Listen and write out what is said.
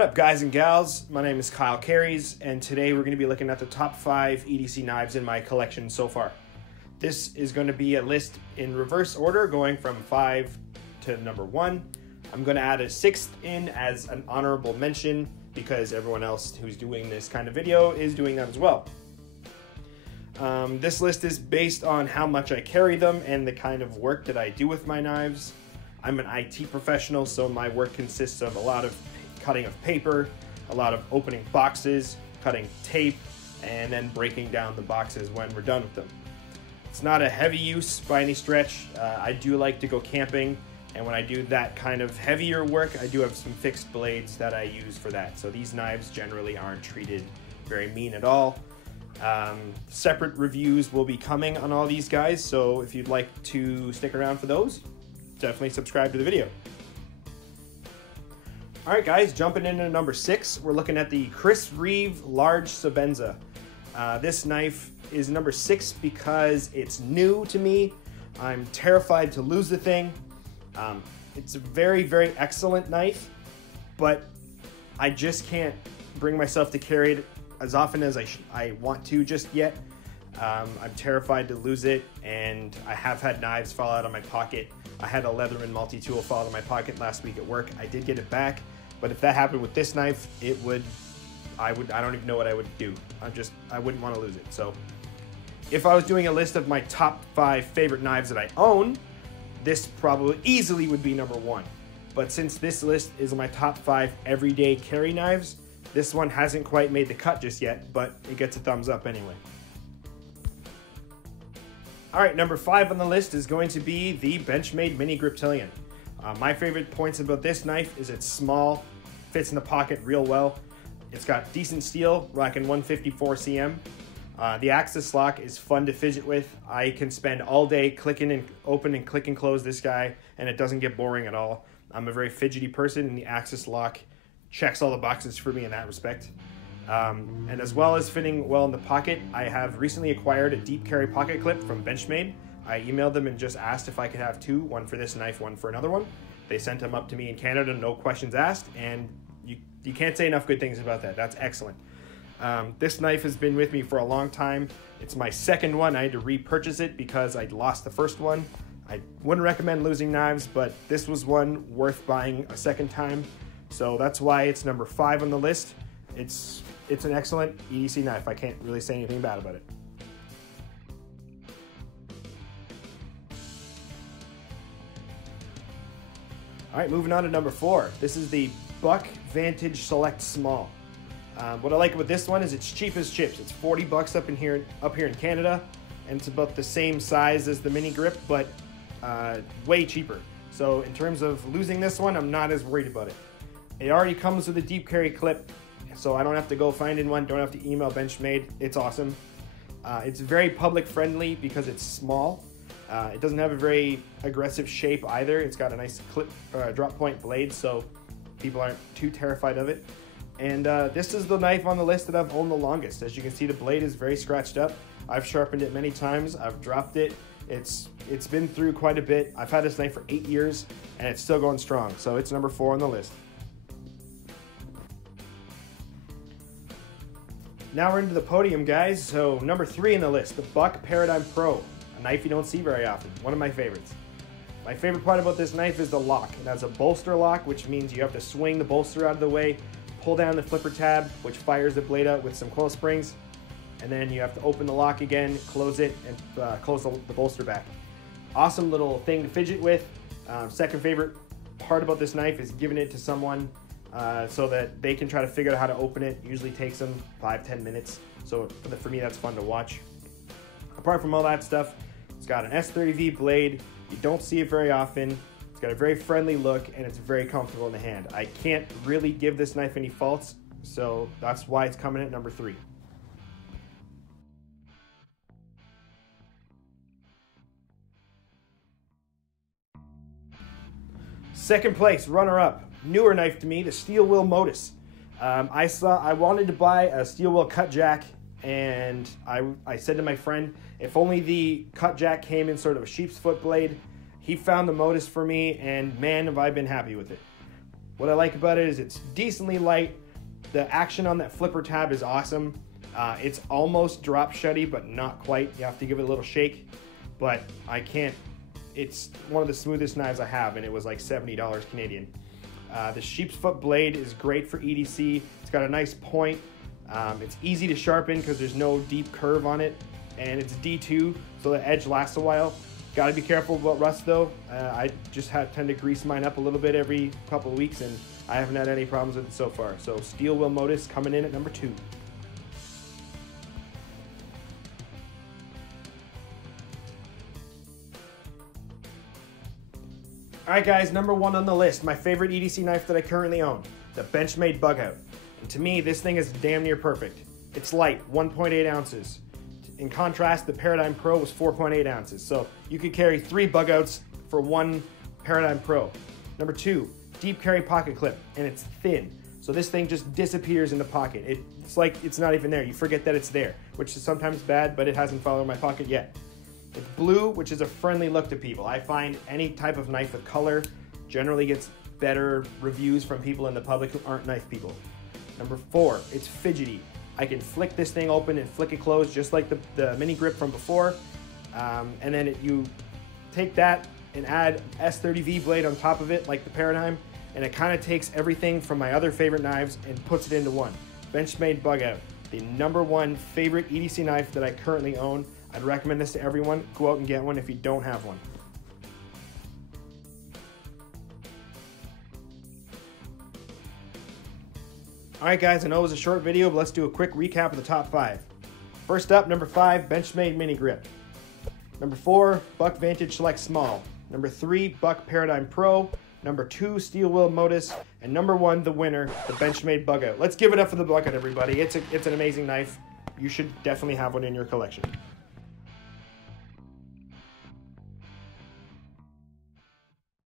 What up, guys and gals? My name is Kyle Carries, and today we're going to be looking at the top 5 EDC knives in my collection so far. This is going to be a list in reverse order, going from 5 to number 1. I'm going to add a 6th in as an honorable mention because everyone else who's doing this kind of video is doing that as well. This list is based on how much I carry them and the kind of work that I do with my knives. I'm an IT professional, so my work consists of a lot of cutting of paper, a lot of opening boxes, cutting tape, and then breaking down the boxes when we're done with them. It's not a heavy use by any stretch. I do like to go camping, and when I do that kind of heavier work, I do have some fixed blades that I use for that. So these knives generally aren't treated very mean at all. Separate reviews will be coming on all these guys, so if you'd like to stick around for those, definitely subscribe to the video. Alright guys, jumping into number 6, we're looking at the Chris Reeve Large Sebenza. This knife is number 6 because it's new to me. I'm terrified to lose the thing. It's a very, very excellent knife, but I just can't bring myself to carry it as often as I want to just yet. I'm terrified to lose it, and I have had knives fall out of my pocket. I had a Leatherman multi-tool fall out of my pocket last week at work. I did get it back, but if that happened with this knife, I don't even know what I would do. I wouldn't want to lose it. So if I was doing a list of my top 5 favorite knives that I own, this probably easily would be number 1. But since this list is my top 5 everyday carry knives, this one hasn't quite made the cut just yet, but it gets a thumbs up anyway. Alright, number 5 on the list is going to be the Benchmade Mini Griptilian. My favorite points about this knife is it's small, fits in the pocket real well. It's got decent steel, rocking 154 cm. The axis lock is fun to fidget with. I can spend all day clicking and open and click and close this guy, and it doesn't get boring at all. I'm a very fidgety person, and the axis lock checks all the boxes for me in that respect. And as well as fitting well in the pocket, I have recently acquired a deep carry pocket clip from Benchmade. I emailed them and just asked if I could have 2, one for this knife, one for another one. They sent them up to me in Canada, no questions asked, and you can't say enough good things about that. That's excellent. This knife has been with me for a long time. It's my second one. I had to repurchase it because I'd lost the first one. I wouldn't recommend losing knives, but this was one worth buying a second time. So that's why it's number 5 on the list. It's an excellent EDC knife. I can't really say anything bad about it. All right, moving on to number 4. This is the Buck Vantage Select Small. What I like about this one is it's cheap as chips. It's 40 bucks up here in Canada, and it's about the same size as the mini grip, but way cheaper. So in terms of losing this one, I'm not as worried about it. It already comes with a deep carry clip, so I don't have to go finding one, don't have to email Benchmade. It's awesome. It's very public friendly because it's small. It doesn't have a very aggressive shape either. It's got a nice clip drop point blade, so people aren't too terrified of it. And this is the knife on the list that I've owned the longest. As you can see, the blade is very scratched up. I've sharpened it many times. I've dropped it. It's been through quite a bit. I've had this knife for 8 years, and it's still going strong. So it's number 4 on the list. Now we're into the podium, guys. So number 3 on the list, the Buck Paradigm Pro, a knife you don't see very often. One of my favorites. My favorite part about this knife is the lock. It has a bolster lock, which means you have to swing the bolster out of the way, pull down the flipper tab, which fires the blade out with some coil springs, and then you have to open the lock again, close it, and close the bolster back. Awesome little thing to fidget with. Second favorite part about this knife is giving it to someone so that they can try to figure out how to open it. Usually takes them 5-10 minutes, so for me that's fun to watch. Apart from all that stuff, it's got an S30V blade. You don't see it very often. It's got a very friendly look, and it's very comfortable in the hand. I can't really give this knife any faults, so that's why it's coming at number 3. Second place, runner-up, newer knife to me, the Steel Wheel Modus. I wanted to buy a steel wheel cut jack, and I said to my friend, if only the cut jack came in sort of a sheep's foot blade. He found the Modus for me, and man, have I been happy with it. What I like about it is it's decently light. The action on that flipper tab is awesome. It's almost drop shutty, but not quite. You have to give it a little shake, but I can't. It's one of the smoothest knives I have, and it was like $70 Canadian. The sheep's foot blade is great for EDC. It's got a nice point. It's easy to sharpen because there's no deep curve on it, and it's D2, so the edge lasts a while. Got to be careful about rust though. I just tend to grease mine up a little bit every couple of weeks, and I haven't had any problems with it so far. So steel wheel Modus coming in at number 2. Alright guys, number 1 on the list, my favorite EDC knife that I currently own, the Benchmade Bug Out. And to me, this thing is damn near perfect. It's light, 1.8 ounces. In contrast, the Paradigm Pro was 4.8 ounces. So you could carry 3 bug outs for 1 Paradigm Pro. Number 2, deep carry pocket clip, and it's thin. So this thing just disappears in the pocket. It's like it's not even there. You forget that it's there, which is sometimes bad, but it hasn't fallen in my pocket yet. It's blue, which is a friendly look to people. I find any type of knife with color generally gets better reviews from people in the public who aren't knife people. Number 4, it's fidgety. I can flick this thing open and flick it closed just like the mini grip from before. And then you take that and add S30V blade on top of it like the Paradigm, and it kind of takes everything from my other favorite knives and puts it into one. Benchmade Bug Out, the number 1 favorite EDC knife that I currently own. I'd recommend this to everyone. Go out and get one if you don't have one. Alright guys, I know it was a short video, but let's do a quick recap of the top 5. First up, number 5, Benchmade Mini Grip. Number 4, Buck Vantage Select Small. Number 3, Buck Paradigm Pro. Number 2, Steel Wheel Modus. And number 1, the winner, the Benchmade Bug Out. Let's give it up for the Bug Out, everybody. It's an amazing knife. You should definitely have one in your collection.